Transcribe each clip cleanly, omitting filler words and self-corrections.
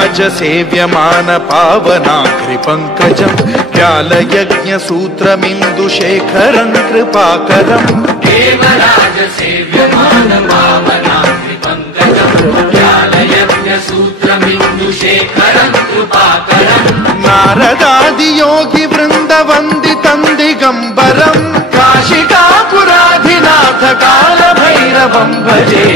देवराजसेव्यमान पावनाग्रिपङ्कजं व्यालयज्ञसूत्रमिन्दुशेखरं कृपाकरं देवराजसेव्यमान पावनाग्रिपङ्कजं व्यालयज्ञसूत्रमिन्दुशेखरं कृपाकरं नारदादियोगिवृन्दवन्दितं दिगम्बरं काशिकापुराधिनाथ कालभैरवं भजे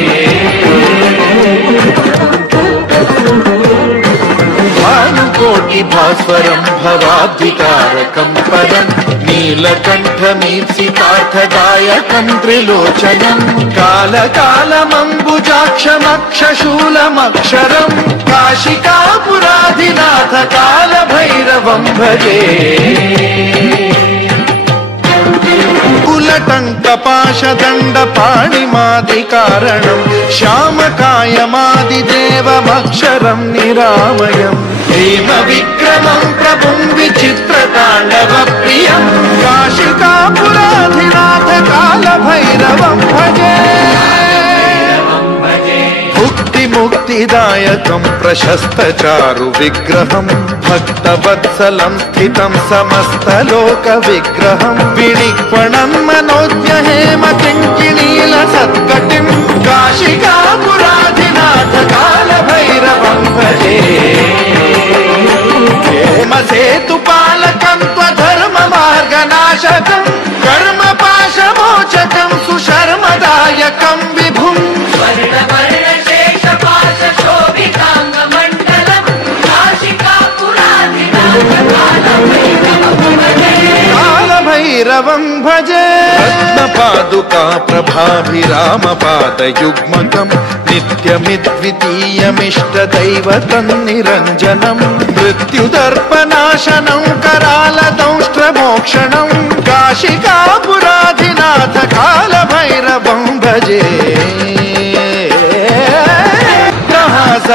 भानुकोटिभास्वरं भवाब्धिकारकं पदं नीलकण्ठमीप्सितार्थदायकं त्रिलोचनं कालकालमम्बुजाक्षमक्षशूलमक्षरं काशिकापुराधिनाथ कालभैरवं भजे कुलटङ्कपाशदण्डपाणिमादिकारणं श्यामकायमादिदेवमक्षरं निरामयं हेमविक्रमं प्रभुं विचित्रताण्डवप्रियं काशिकापुराधिनाथ कालभैरवं भजे मुक्तिदायकं प्रशस्तचारुविग्रहं भक्तवत्सलं स्थितं समस्तलोकविग्रहं विनिक्वणं मनोज्ञहेमकिङ्किणीलसत्कटिं काशिकापुराधिनाथ कालभैरवं भजे हेमसेतुपालकं त्वधर्ममार्गनाशकं कर्मपाशमोचकं सुशर्मदायकं विभुं कालभैरवं भजे रत्नपादुका प्रभाभिरामपादयुग्मकं नित्यमिद्वितीयमिष्टदैवतं निरञ्जनं मृत्युदर्पनाशनं करालदंष्ट्रमोक्षणं काशिकापुराधिनाथ कालभैरवं भजे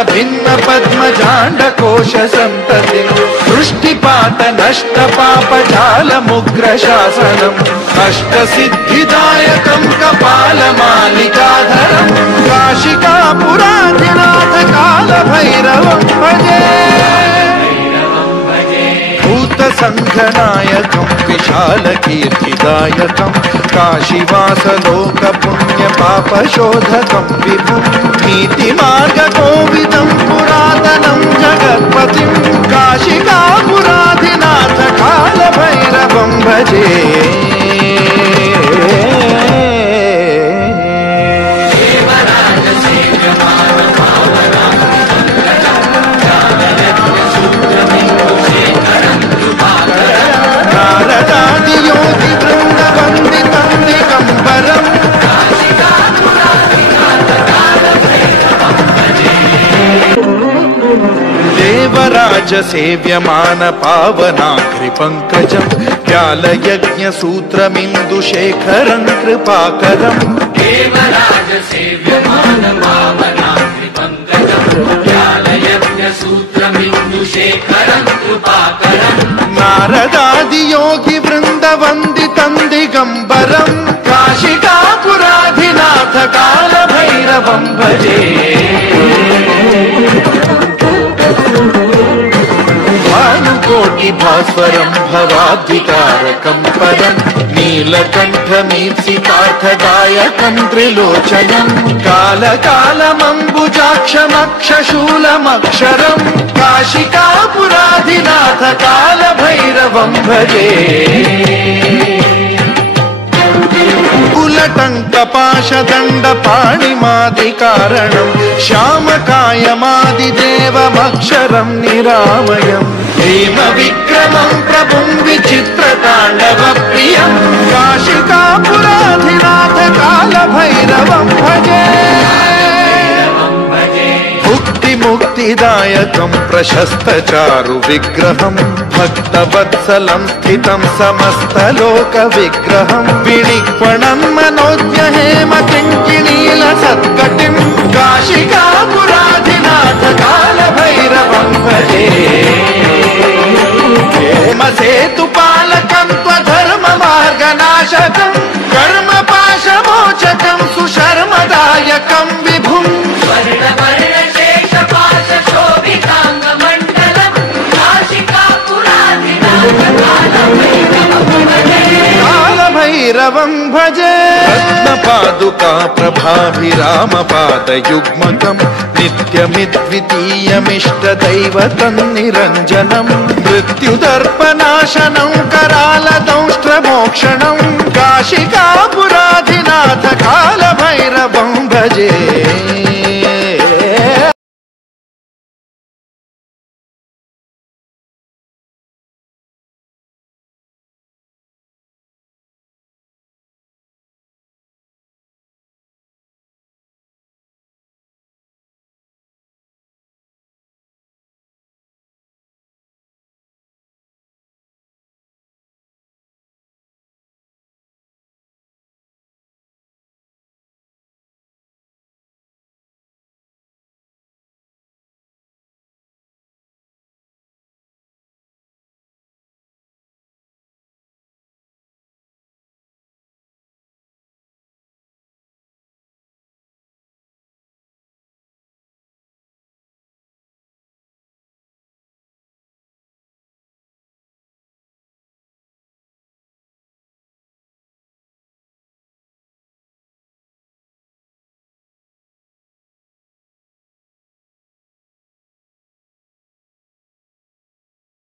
भिन्न पद्मजाण्डकोश संततिं दृष्टिपात नष्ट पापजालमुग्रशासनम् अष्टसिद्धिदायकं कपालमालिकाधरं काशिकापुराधिनाथ कालभैरवं भजे भूतसङ्घनायकं विशालकीर्तिदायकं काशीवासलोकपुण्यपापशोधकं विभुं नीतिमार्गकोविदं पुरातनं जगत्पतिं काशिकापुराधिनाथ कालभैरवं भजे देवराजसेव्यमान पावनाग्रिपङ्कजं व्यालयज्ञसूत्रमिन्दुशेखरं कृपाकरं देवराजसेव्यमान पावनाग्रिपङ्कजं व्यालयज्ञसूत्रमिन्दुशेखरं कृपाकरं नारदादियोगिवृन्दवन्दितं दिगम्बरं काशिकापुराधिनाथ कालभैरवं भजे भानुकोटिभास्वरं भवाब्धिकारकं पदं नीलकण्ठमीप्सितार्थदायकं त्रिलोचनं कालकालमम्बुजाक्षमक्षशूलमक्षरं काशिकापुराधिनाथ कालभैरवं भजे कुलटङ्कपाशदण्डपाणिमादिकारणं श्यामकायमादिदेवमक्षरं निरामयं हेमविक्रमं प्रभुं विचित्रताण्डवप्रियं काशिकापुराधिनाथ कालभैरवं भजे मुक्तिदायकं प्रशस्तचारुविग्रहं भक्तवत्सलं स्थितं समस्तलोकविग्रहं विनिक्वणं मनोज्ञहेमकिङ्किणीलसत्कटिं काशिकापुराधिनाथ कालभैरवं भजे हेमसेतुपालकं त्वधर्ममार्गनाशकं कर्मपाशमोचकं सुशर्मदायकं विभुं वर्णवर्णशेषपाशशोभिताङ्ग भजे रत्नपादुका प्रभाभिरामपादयुग्मकम् नित्यमिद्वितीयमिष्टदैवतन्निरञ्जनम् मृत्युदर्पनाशनं करालदंष्ट्रमोक्षणं काशिकापुराधिनाथ कालभैरवं भजे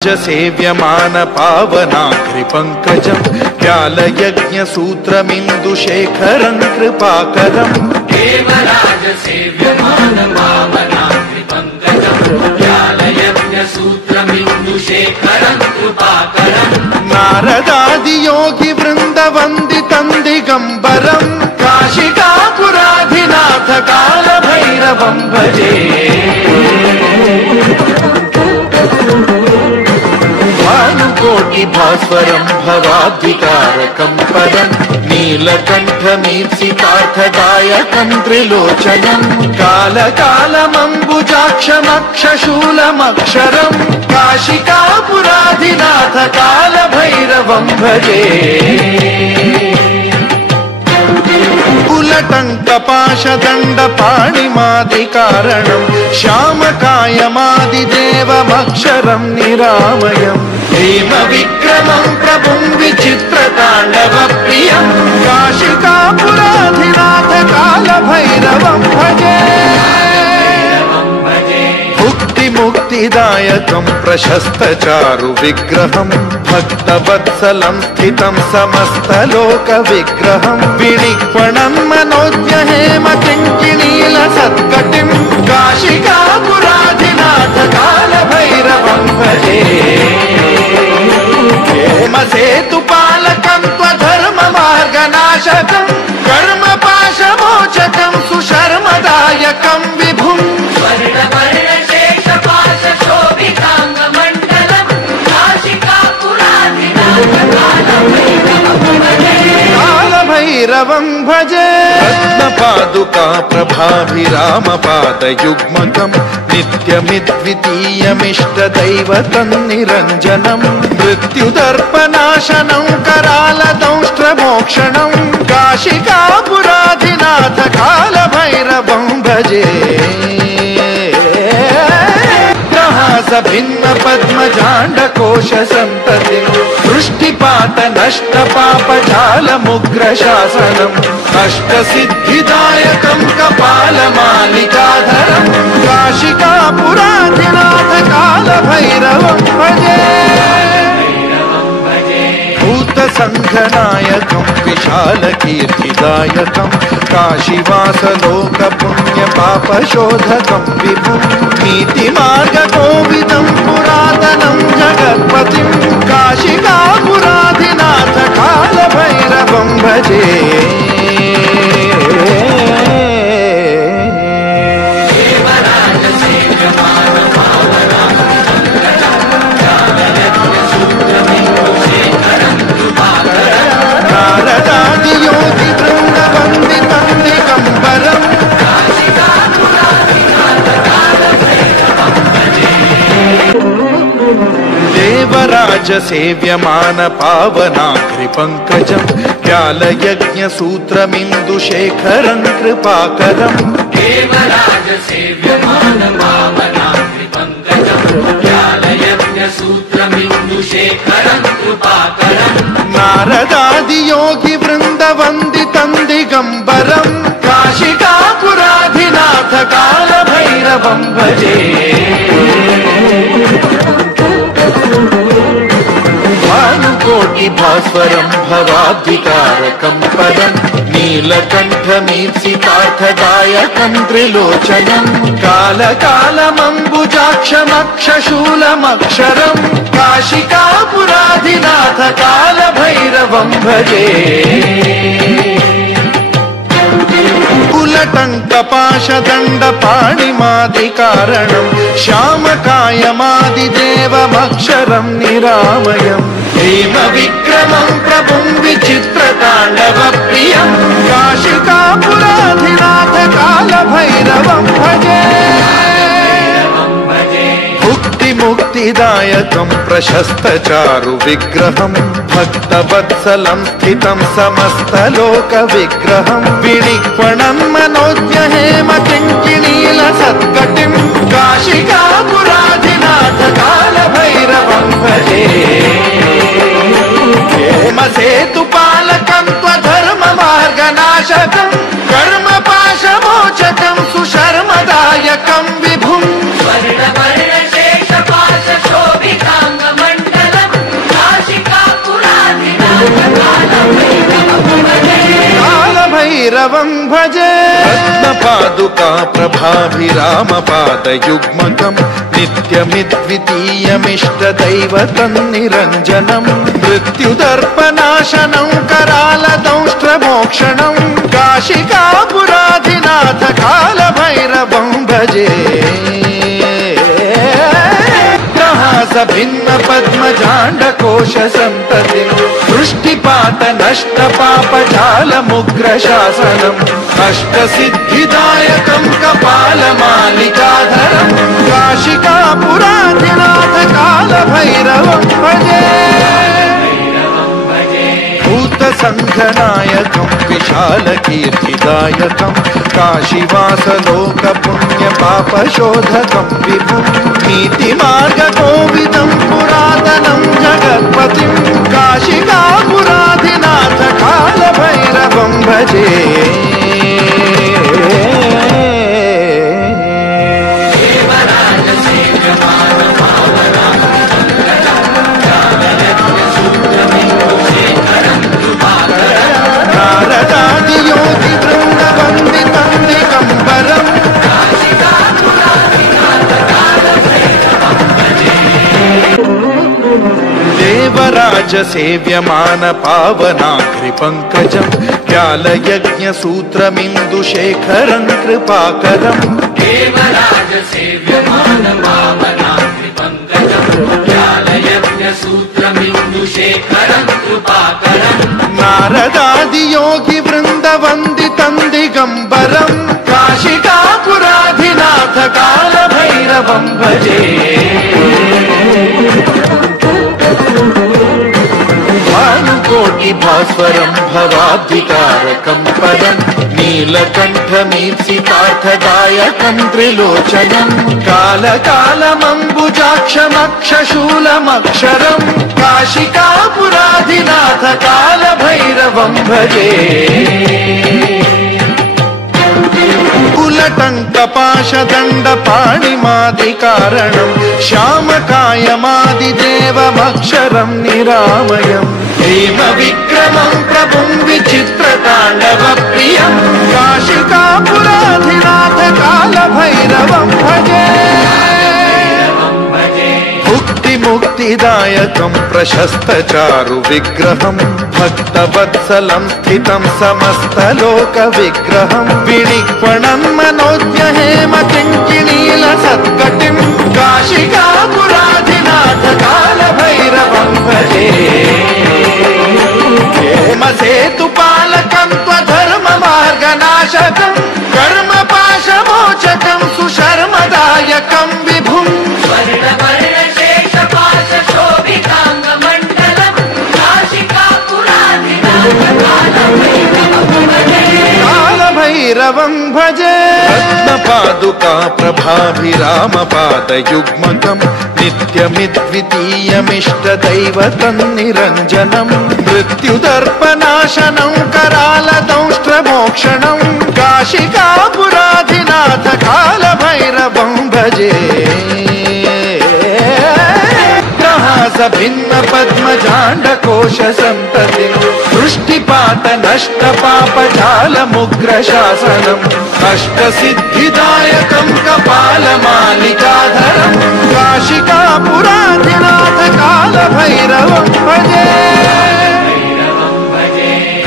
सेव्यमान पावनाघ्रिपङ्कजं व्यालयज्ञसूत्रमिन्दुशेखरं कृपाकरम् देवराज सेव्यमान पावनाघ्रिपङ्कजं व्यालयज्ञसूत्रमिन्दुशेखरं कृपाकरम् नारदादियोगिवृन्दवन्दितं दिगम्बरं काशिकापुराधिनाथ कालभैरवं भजे भानुकोटिभास्वरं भवाद्वितारकं परं नीलकण्ठमीप्सितार्थदायकं त्रिलोचनं कालकालमम्बुजाक्षमक्षशूलमक्षरं काशिकापुराधिनाथ कालभैरवं भजे कुलटङ्कपाशदण्डपाणिमादिकारणं श्यामकायमादिदेवमक्षरं निरामयम् भीमविक्रमं प्रभुं विचित्रताण्डवप्रियं काशिकापुराधिनाथ कालभैरवं भजे मुक्तिदायकं प्रशस्तचारुविग्रहं भक्तवत्सलं स्थितं समस्तलोकविग्रहं विनिक्वणं मनोज्ञहेमकिङ्किणीलसत्कटिं काशिकापुराधिनाथ कालभैरवं भजे हेमसेतुपालकं त्वधर्ममार्गनाशकं कर्मपाशमोचकं सुशर्मदायकं विभुं कालभैरवं भजे रत्नपादुका प्रभाभिरामपादयुग्मकम् नित्यमिद्वितीयमिष्टदैवतन्निरञ्जनम् मृत्युदर्पनाशनं करालदंष्ट्रमोक्षणं काशिकापुराधिनाथ कालभैरवं भजे भिन्न पद्मजाण्डकोश सन्ततिं दृष्टिपात नष्ट पापजालमुग्रशासनम् अष्टसिद्धिदायकं कपालमालिकाधरं काशिकापुराधिनाथ कालभैरवं भजे भूतसङ्घनायकं विशालकीर्तिदायकं काशीवासलोकपुण्यपापशोधकं विभुं नीतिमार्गकोविदं पुरातनं जगत्पतिं काशिकापुराधिनाथ कालभैरवं भजे नारदादियोगिवृन्दवन्दितं दिगम्बरम् देवराज सेव्यमान पावनाघ्रिपङ्कजं व्यालयज्ञसूत्रमिन्दुशेखरं कृपाकरम् देवराज सेव्यमान पावनाघ्रिपङ्कजं व्यालयज्ञसूत्रमिन्दुशेखरं कृपाकरम् नारदादियोगिवृन्दवन्दितं कालभैरवं भजे भानुकोटिभास्वरं भवाद्वितारकं पदं नीलकण्ठमीप्सितार्थदायकं त्रिलोचनं कालकालमम्बुजाक्षमक्षशूलमक्षरं काशिकापुराधिनाथ कालभैरवं भजे कुलटङ्कपाशदण्डपाणिमादिकारणं श्यामकायमादिदेवमक्षरं निरामयम् हेमविक्रमं प्रभुं विचित्रताण्डवप्रियं काशिकापुराधिनाथ कालभैरवं भजे मुक्तिदायकं प्रशस्तचारु विग्रहं भक्तवत्सलं स्थितं समस्तलोकविग्रहं विनिक्वणं मनोज्ञहेम किङ्किणीलसत्कटिं काशिकापुराधिनाथ कालभैरवं भजे हेमसेतुपालकं त्वधर्ममार्गनाशकं कर्मपाशमोचकं सुशर्मदायकं विभुं कालभैरवं भजे रत्नपादुका प्रभाभिरामपादयुग्मकं नित्यमिद्वितीयमिष्टदैवतं निरञ्जनं मृत्युदर्पनाशनं करालदंष्ट्रमोक्षणं काशिकापुराधिनाथ कालभैरवं भजे भिन्न पद्मजाण्डकोश संतति दृष्टिपात नष्ट पापजालमुग्रशासनम् अष्टसिद्धिदायकं कपालमालिकाधरं काशिकापुराधिनाथ कालभैरवं भजे भूतसङ्घनायकं विशालकीर्तिदायकं काशीवासलोकपुण्यपापशोधकं विभुं नीतिमार्गकोविदं पुरातनं जगत्पतिं काशिकापुराधिनाथ कालभैरवं भजे देवराज सेव्यमान पावनाग्रिपङ्कजं व्यालयज्ञसूत्रमिन्दुशेखरं कृपाकरं देवराज सेव्यमान पावनाग्रिपङ्कजं व्यालयज्ञसूत्रमिन्दुशेखरं कृपाकरं नारदादियोगिवृन्दवन्दितं दिगम्बरं काशिकापुराधिनाथ कालभैरवं भजे भानुकोटिभास्वरं भवाद्वितारकं पदं नीलकण्ठमीप्सितार्थदायकं त्रिलोचनं कालकालमम्बुजाक्षमक्षशूलमक्षरं काशिकापुराधिनाथ कालभैरवं भजे कुलटङ्कपाशदण्डपाणिमादिकारणं श्यामकायमादिदेवमक्षरं निरामयम् हेमविक्रमं प्रभुं विचित्रताण्डवप्रियं काशिकापुराधिनाथ कालभैरवं भजे मुक्तिदायकं प्रशस्तचारु विग्रहं भक्तवत्सलं स्थितं समस्तलोकविग्रहं विनिक्वणं मनोज्ञहेम किङ्किणीलसत्कटिं काशिकापुराधिनाथ कालभैरवं भजे हेमसेतुपालकं त्वधर्ममार्गनाशकं कर्मपाशमोचकं सुशर्मदायकं विभुं कालभैरवं भजे रत्नपादुका प्रभाभिरामपादयुग्मकं नित्यमिद्वितीयमिष्टदैवतं निरञ्जनं मृत्युदर्पनाशनं करालदंष्ट्रमोक्षणं काशिकापुराधिनाथ कालभैरवं भजे भिन्न पद्मजाण्डकोश सन्ततिं दृष्टिपात नष्ट पापजालमुग्र शासनम् अष्टसिद्धिदायकं कपालमालिकाधरं काशिकापुराधिनाथ कालभैरवं भजे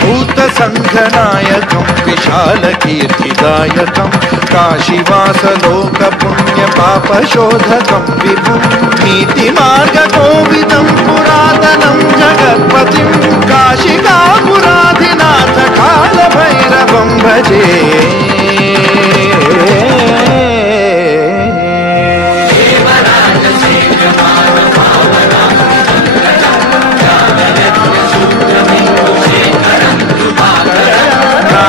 भूतसङ्घनायकं विशालकीर्तिदायकं काशीवासलोकपुण्यपापशोधकं विभुं नीतिमार्गकोविदं पुरातनं जगत्पतिं काशिकापुराधिनाथ कालभैरवं भजे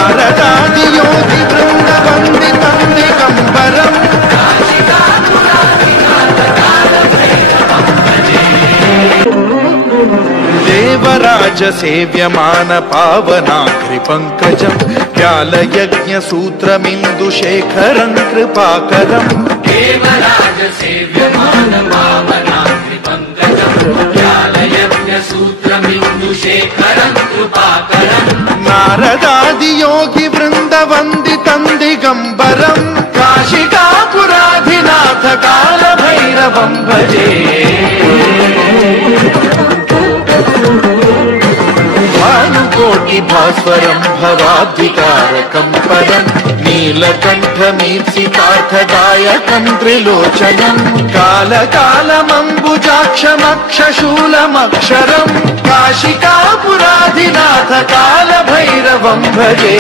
नारदादियोगी वृन्दवन्दितं दिगम्बरम् देवराज सेव्यमान पावनाग्रिपङ्कजं व्यालयज्ञसूत्रमिन्दुशेखरं कृपाकरम् देवराज सेव्यमान पावनाग्रिपङ्कजं व्यालयज्ञसूत्रमिन्दुशेखरं कृपाकरम् नारदादियोगी वृन्दवन्दितं दिगम्बरं काशिकापुराधिनाथ कालभैरवं भजे भानुकोटिभास्वरं भवाब्धिकारकं परं नीलकण्ठमीप्सितार्थदायकं त्रिलोचनं कालकालमम्बुजाक्षमक्षशूलमक्षरं काशिकापुराधिनाथ कालभैरवं भजे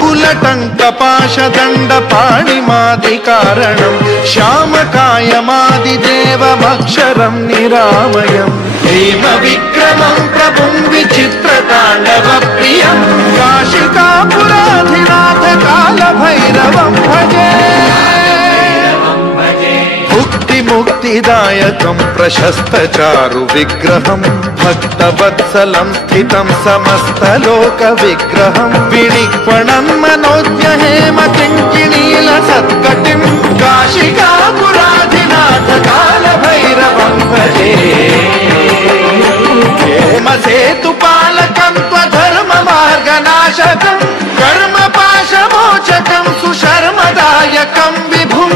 कुलटङ्कपाशदण्डपाणिमादिकारणं श्यामकायमादिदेवमक्षरं निरामयम् भीमविक्रमं प्रभुं विचित्रताण्डवप्रियं काशिकापुराधिनाथ कालभैरवं भजे मुक्तिदायकं प्रशस्तचारु विग्रहं भक्तवत्सलं स्थितं समस्तलोकविग्रहं विनिक्वणं मनोज्ञहेमकिङ्किणीलसत्कटिं काशिकापुराधिनाथ कालभैरवं भजे हेमसेतुपालकं त्वधर्ममार्गनाशकं कर्मपाशमोचकं सुशर्मदायकं विभुं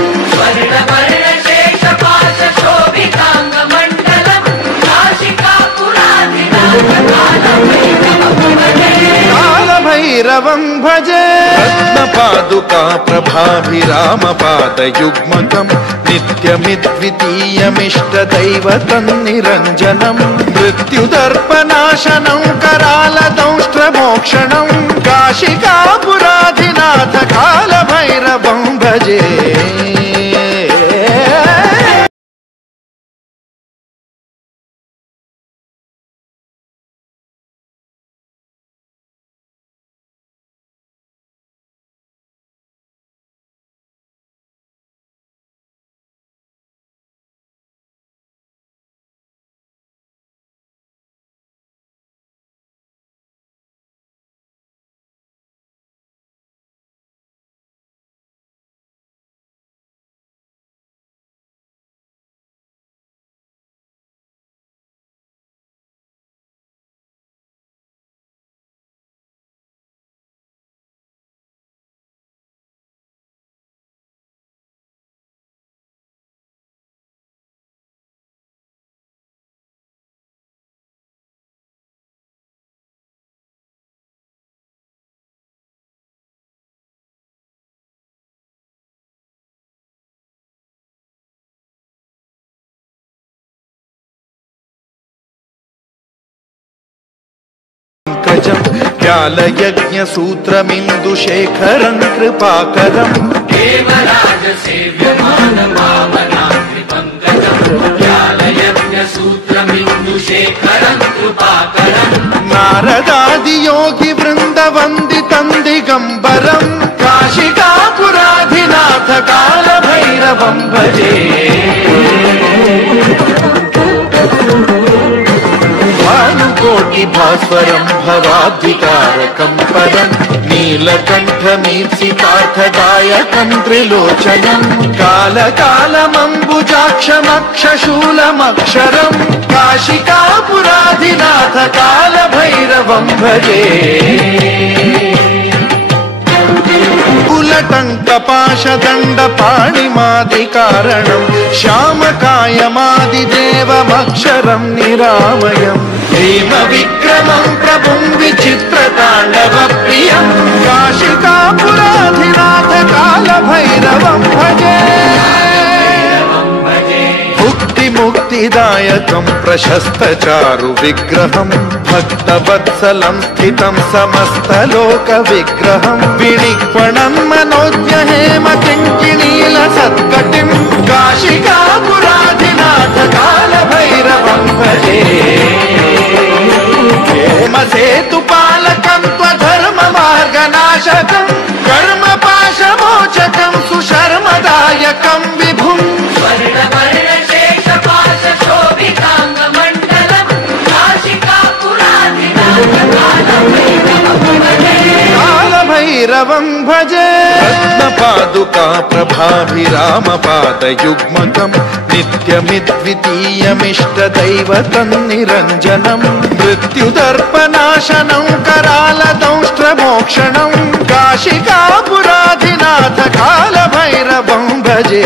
कालभैरवं भजे रत्नपादुका प्रभाभिरामपादयुग्मकं नित्यमिद्वितीयमिष्टदैवतं निरञ्जनं मृत्युदर्पनाशनं करालदंष्ट्रमोक्षणं काशिकापुराधिनाथ कालभैरवं भजे व्यालयज्ञसूत्रमिन्दुशेखरं कृपाकरम् देवराज सेव्यमान पावनाग्रिपङ्कजं व्यालयज्ञसूत्रमिन्दुशेखरं कृपाकरम् नारदादियोगी वृन्दवन्दितं दिगम्बरं काशिकापुराधिनाथ कालभैरवं भजे भानुकोटिभास्वरं भवाब्धिकारकं परं नीलकण्ठ नीलकण्ठमीप्सितार्थदायकं त्रिलोचनम् कालकालमम्बुजाक्षमक्षशूलमक्षरम् काशिकापुराधिनाथ कालभैरवं भजे कुलटङ्कपाशदण्डपाणिमादिकारणम् श्यामकायमादिदेवमक्षरं निरामयम् हेमविक्रमं प्रभुं विचित्रताण्डवप्रियं काशिकापुराधिनाथ कालभैरवं भजे मुक्तिदायकं प्रशस्तचारु विग्रहं भक्तवत्सलं स्थितं समस्तलोकविग्रहं विनिक्वणं मनोज्ञहेम किङ्किणीलसत्कटिं काशिकापुराधिनाथ कालभैरवं भजे हेमसेतुपालकं त्वधर्ममार्गनाशकं कर्मपाशमोचकं सुशर्मदायकं विभुं कालभैरवं भजे रत्नपादुका प्रभाभिरामपादयुग्मकं नित्यमिद्वितीयमिष्टदैवतं निरञ्जनं मृत्युदर्पनाशनं करालदंष्ट्रमोक्षणं काशिकापुराधिनाथ कालभैरवं भजे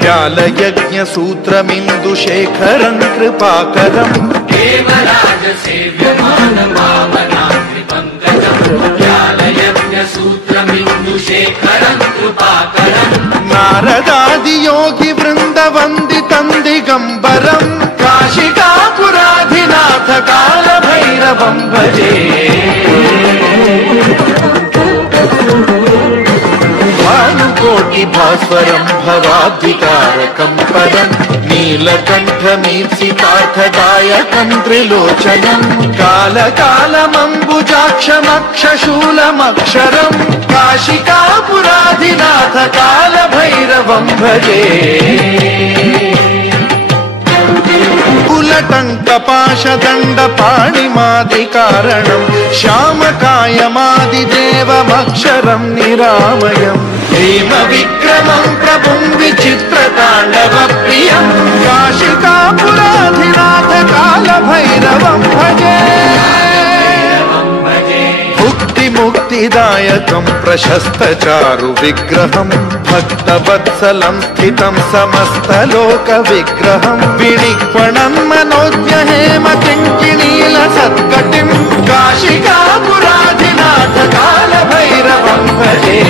ज्ञालयज्ञसूत्रमिन्दुशेखरं कृपाकरं देवराज सेव्यमानमामनात्रिपङ्कजम् ज्ञालयज्ञसूत्रमिन्दुशेखरं कृपाकरम् नारदादियोगिवृन्दवन्दितं दिगम्बरं काशिकापुराधिनाथ कालभैरवं भजे भानुकोटिभास्वरं भवाद्वितारकं परं नीलकण्ठमीप्सितार्थदायकं त्रिलोचनं कालकालमम्बुजाक्षमक्षशूलमक्षरं काशिकापुराधिनाथ कालभैरवं भजे कुलटङ्कपाशदण्डपाणिमादिकारणं श्यामकायमादिदेवमक्षरं निरामयम् हेमविक्रमं प्रभुं विचित्रताण्डवप्रियं काशिकापुराधिनाथ कालभैरवं भजे मुक्तिदायकं प्रशस्तचारु विग्रहं भक्तवत्सलं स्थितं समस्तलोकविग्रहं विनिक्वणं मनोज्ञहेम किङ्किणीलसत्कटिं काशिकापुराधिनाथ कालभैरवं भजे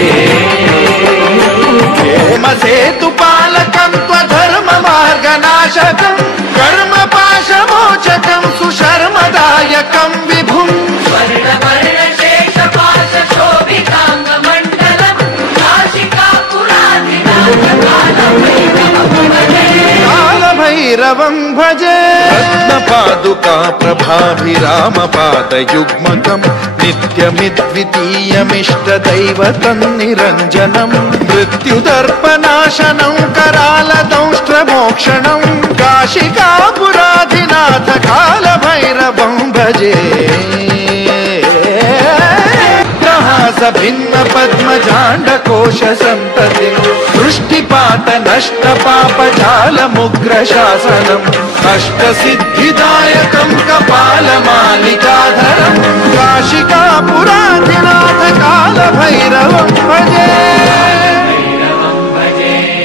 हेमसेतुपालकं त्वधर्ममार्गनाशकं कर्मपाशमोचकं सुशर्मदायकं विभुं कालभैरवं भजे रत्नपादुका प्रभाभिरामपादयुग्मकं नित्यमिद्वितीयमिष्टदैवतं निरञ्जनं मृत्युदर्पनाशनं करालदंष्ट्रमोक्षणं काशिकापुराधिनाथ कालभैरवं भजे भिन्न पद्मजाण्डकोश संततिं दृष्टिपा वृष्टिपात नष्ट पापजालमुग्रशासनम् अष्टसिद्धिदायकं कपालमालिकाधरं काशिकापुराधिनाथ कालभैरवं भजे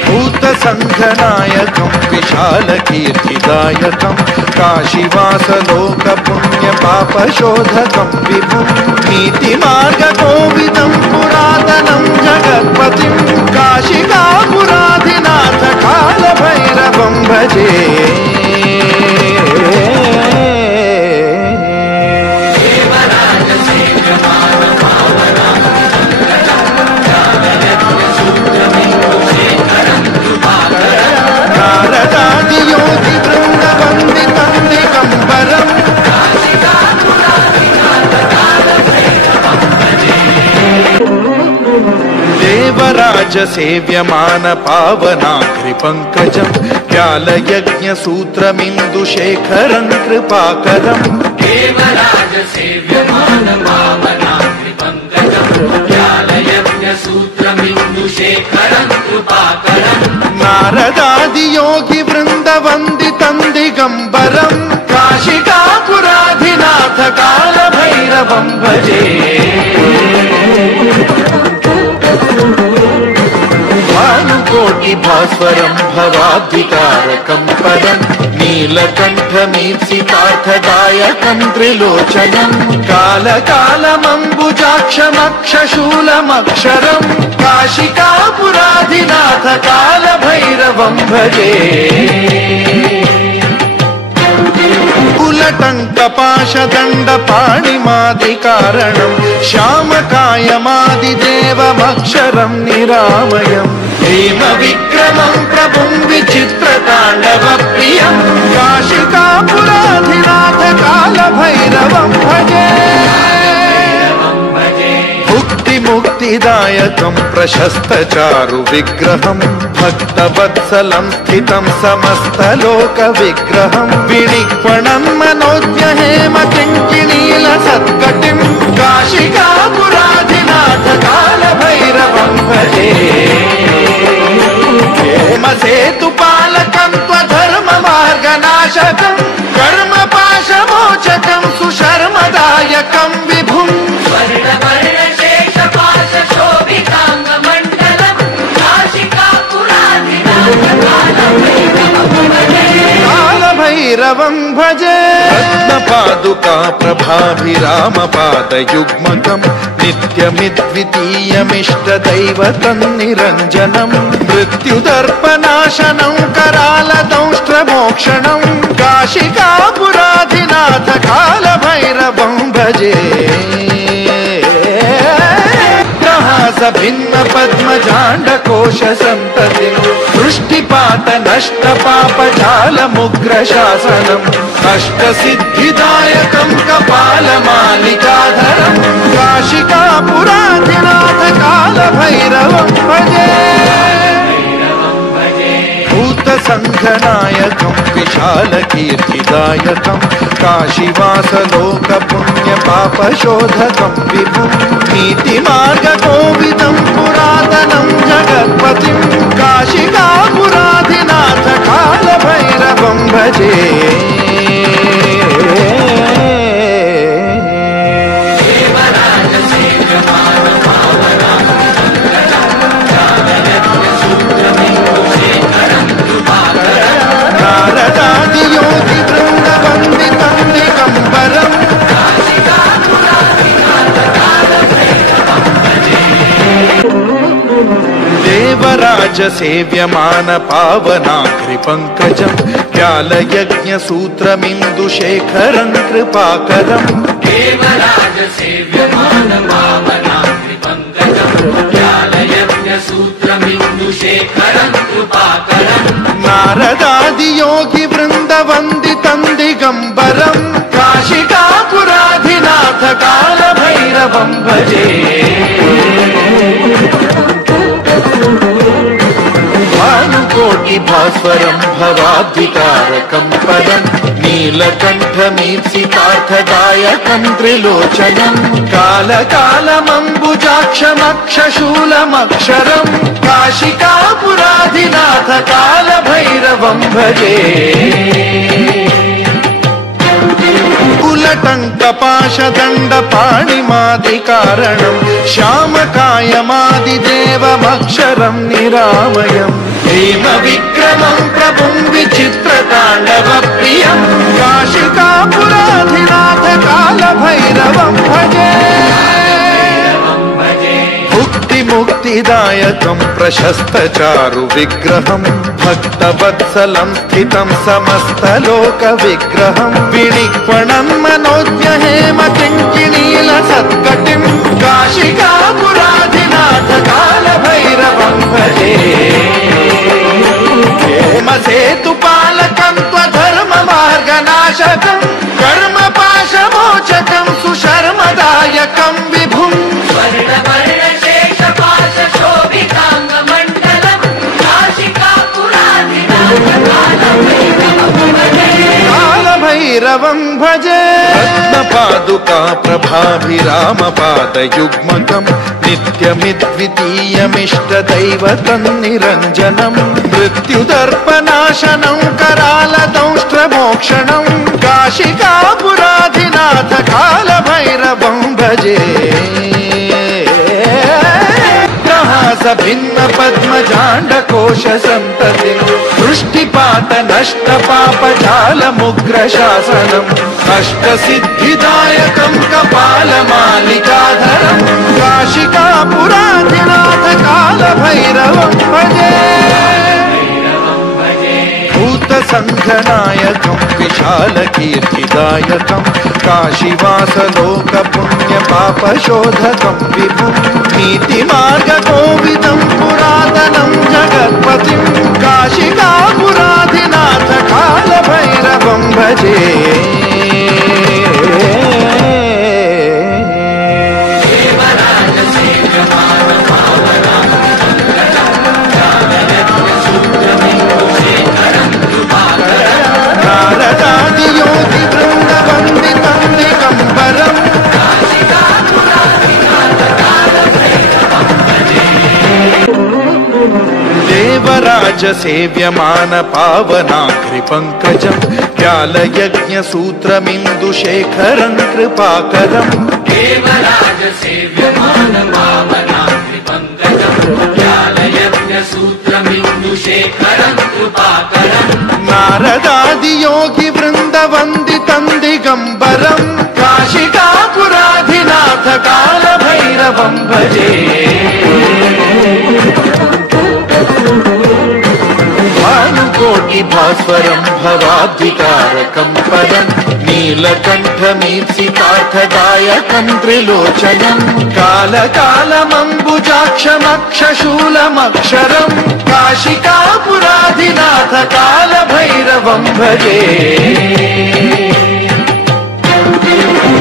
भूतसङ्घनायकं विशालकीर्तिदायकं काशीवासलोकपुण्यपापशोधकं विभुं नीतिमार्गकोविदं पुरातनं जगत्पतिं काशिकापुराधिनाथ कालभैरवं भजे देवराज सेव्यमान पावनाग्रिपङ्कजं व्यालयज्ञसूत्रमिन्दुशेखरं कृपाकरं देवराज सेव्यमान पावनाग्रिपङ्कजं व्यालयज्ञसूत्रमिन्दुशेखरं कृपाकरं नारदादियोगिवृन्दवन्दितं दिगम्बरं काशिकापुराधिनाथ कालभैरवं भजे भानुकोटिभास्वरं भवाब्धिकारकं पदं नीलकण्ठमीप्सितार्थदायकं त्रिलोचनं कालकालमम्बुजाक्षमक्षशूलमक्षरं काशिकापुराधिनाथ कालभैरवं भजे कुलटङ्कपाशदण्डपाणिमादिकारणं श्यामकायमादिदेवमक्षरं निरामयम् हेमविक्रमं प्रभुं विचित्रताण्डवप्रियं काशिकापुराधिनाथ कालभैरवं भजे मुक्तिदायकं प्रशस्तचारुविग्रहं भक्तवत्सलं स्थितं समस्तलोकविग्रहं विनिक्वणं मनोज्ञहेमकिङ्किणीलसत्कटिं काशिकापुराधिनाथ कालभैरवं भजे हेमसेतुपालकं त्वधर्ममार्गनाशकं कर्मपाशमोचकं सुशर्मदायकं विभुं कालभैरवं भजे रत्नपादुका प्रभाभिरामपादयुग्मकं नित्यमिद्वितीयमिष्टदैवतं निरञ्जनं मृत्युदर्पनाशनं करालदंष्ट्रमोक्षणं काशिकापुराधिनाथ कालभैरवं भजे भिन्न पद्मजाण्डकोश संततिं वृष्टिपात नष्ट पापजालमुग्रशासनम् अष्टसिद्धिदायकं कपालमालिकाधरं काशिकापुराधिनाथ कालभैरवं भजे भूतसङ्घनायकं विशालकीर्तिदायकं काशीवासलोकपुण्यपापशोधकं विभुं नीतिमार्गकोविदं पुरातनं जगत्पतिं काशिकापुराधिनाथ कालभैरवं भजे देवराज सेव्यमान पावनाग्रिपङ्कजं व्यालयज्ञसूत्रमिन्दुशेखरं कृपाकरं देवराज सेव्यमान पावनाग्रिपङ्कजं व्यालयज्ञसूत्रमिन्दुशेखरं कृपाकरं नारदादियोगिवृन्दवन्दितं दिगम्बरं काशिकापुराधिनाथ कालभैरवं भजे भानुकोटि भास्वरं भवाद्विकारकं परं नीलकण्ठमीप्सितार्थदायकं त्रिलोचनं कालकालमम्बुजाक्षमक्षशूलमक्षरं काशिकापुराधिनाथ कालभैरवं भजे कुलटङ्कपाशदण्डपाणिमादिकारणं श्यामकायमादिदेवमक्षरं निरामयं हेमविक्रमं प्रभुं विचित्रताण्डवप्रियं काशिकापुराधिनाथ कालभैरवं भजे मुक्तिदायकं प्रशस्तचारु विग्रहं भक्तवत्सलं स्थितं समस्तलोकविग्रहं विनिक्वणं मनोज्ञहेमकिङ्किणीलसत्कटिं काशिकापुराधिनाथ कालभैरवं भजे हेमसेतुपालकं त्वधर्ममार्गनाशकं कर्मपाशमोचकं सुशर्मदायकं विभुं कालभैरवं भजे रत्नपादुका प्रभाभिरामपादयुग्मकं नित्यमिद्वितीयमिष्टदैवतं निरञ्जनं मृत्युदर्पनाशनं करालदंष्ट्रमोक्षणं काशिकापुराधिनाथ कालभैरवं भजे भिन्न पद्मजाण्डकोश सन्ततिं दृष्टिपात नष्ट पापजालमुग्रशासनम् अष्टसिद्धिदायकं कपालमालिकाधरं काशिकापुराधिनाथ कालभैरवं भजे भूतसङ्घनायकं विशालकीर्तिदायकं काशीवासलोकपुण्यपापशोधकं विभुं नीतिमार्गकोविदं पुरातनं जगत्पतिं काशिकापुराधिनाथ कालभैरवं भजे देवराज सेव्यमान पावनाग्रिपङ्कजं व्यालयज्ञसूत्रमिन्दुशेखरं कृपाकरं देवराज सेव्यमान पावनाग्रिपङ्कजं व्यालयज्ञसूत्रमिन्दुशेखरं कृपाकरं नारदादियोगिवृन्दवन्दितं दिगम्बरं काशिकापुराधिनाथ कालभैरवं भजे भानुकोटिभास्वरं भवाद्विकारकं परं नीलकण्ठमीप्सितार्थदायकं त्रिलोचनं कालकालमम्बुजाक्षमक्षशूलमक्षरं काशिकापुराधिनाथ कालभैरवं भजे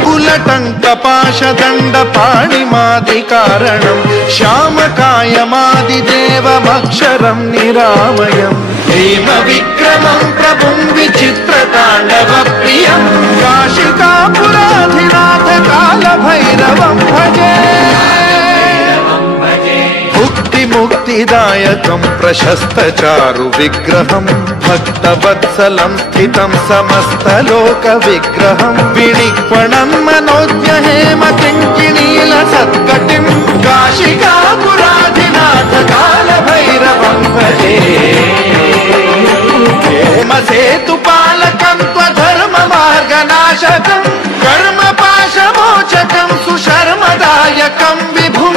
कुलटङ्कपाशदण्डपाणिमादिकारणं श्यामकायमादिदेवमक्षरं निरामयं हेमविक्रमं प्रभुं विचित्रताण्डवप्रियं काशिकापुराधिनाथ कालभैरवं भजे मुक्तिदायकं प्रशस्तचारु विग्रहं भक्तवत्सलं स्थितं समस्तलोकविग्रहं विनिक्वणं मनोज्ञहेमकिङ्किणीलसत्कटिं काशिकापुराधिनाथ कालभैरवं भजे हेमसेतुपालकं त्वधर्ममार्गनाशकं कर्मपाशमोचकं सुशर्मदायकं विभुं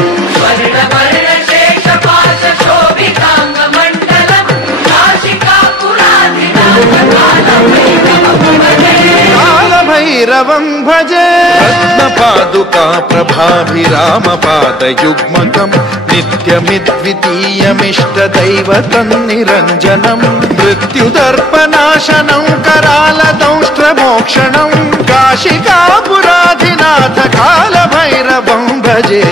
कालभैरवं भजे रत्नपादुका प्रभाभिरामपादयुग्मकं नित्यमिद्वितीयमिष्टदैवतं निरञ्जनं मृत्युदर्पनाशनं करालदंष्ट्रमोक्षणं काशिकापुराधिनाथ कालभैरवं भजे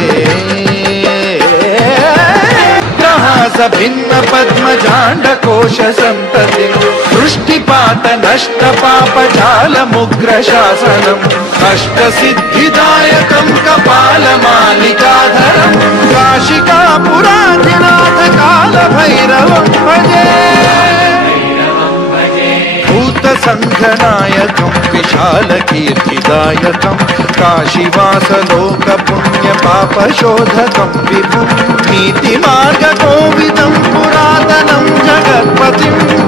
भिन्न पद्मजा ब्रह्माण्डकोश सन्ततिं दृष्टिपात नष्ट पापजालमुग्रशासनम् अष्टसिद्धिदायकं कपालमालिकाधरं काशिकापुराधिनाथ कालभैरवं भजे भूतसङ्घनायकं विशालकीर्तिदायकं काशीवासलोकपुण्यपापशोधकं विभुं नीतिमार्गकोविदं पुरातनं जगत्पतिम्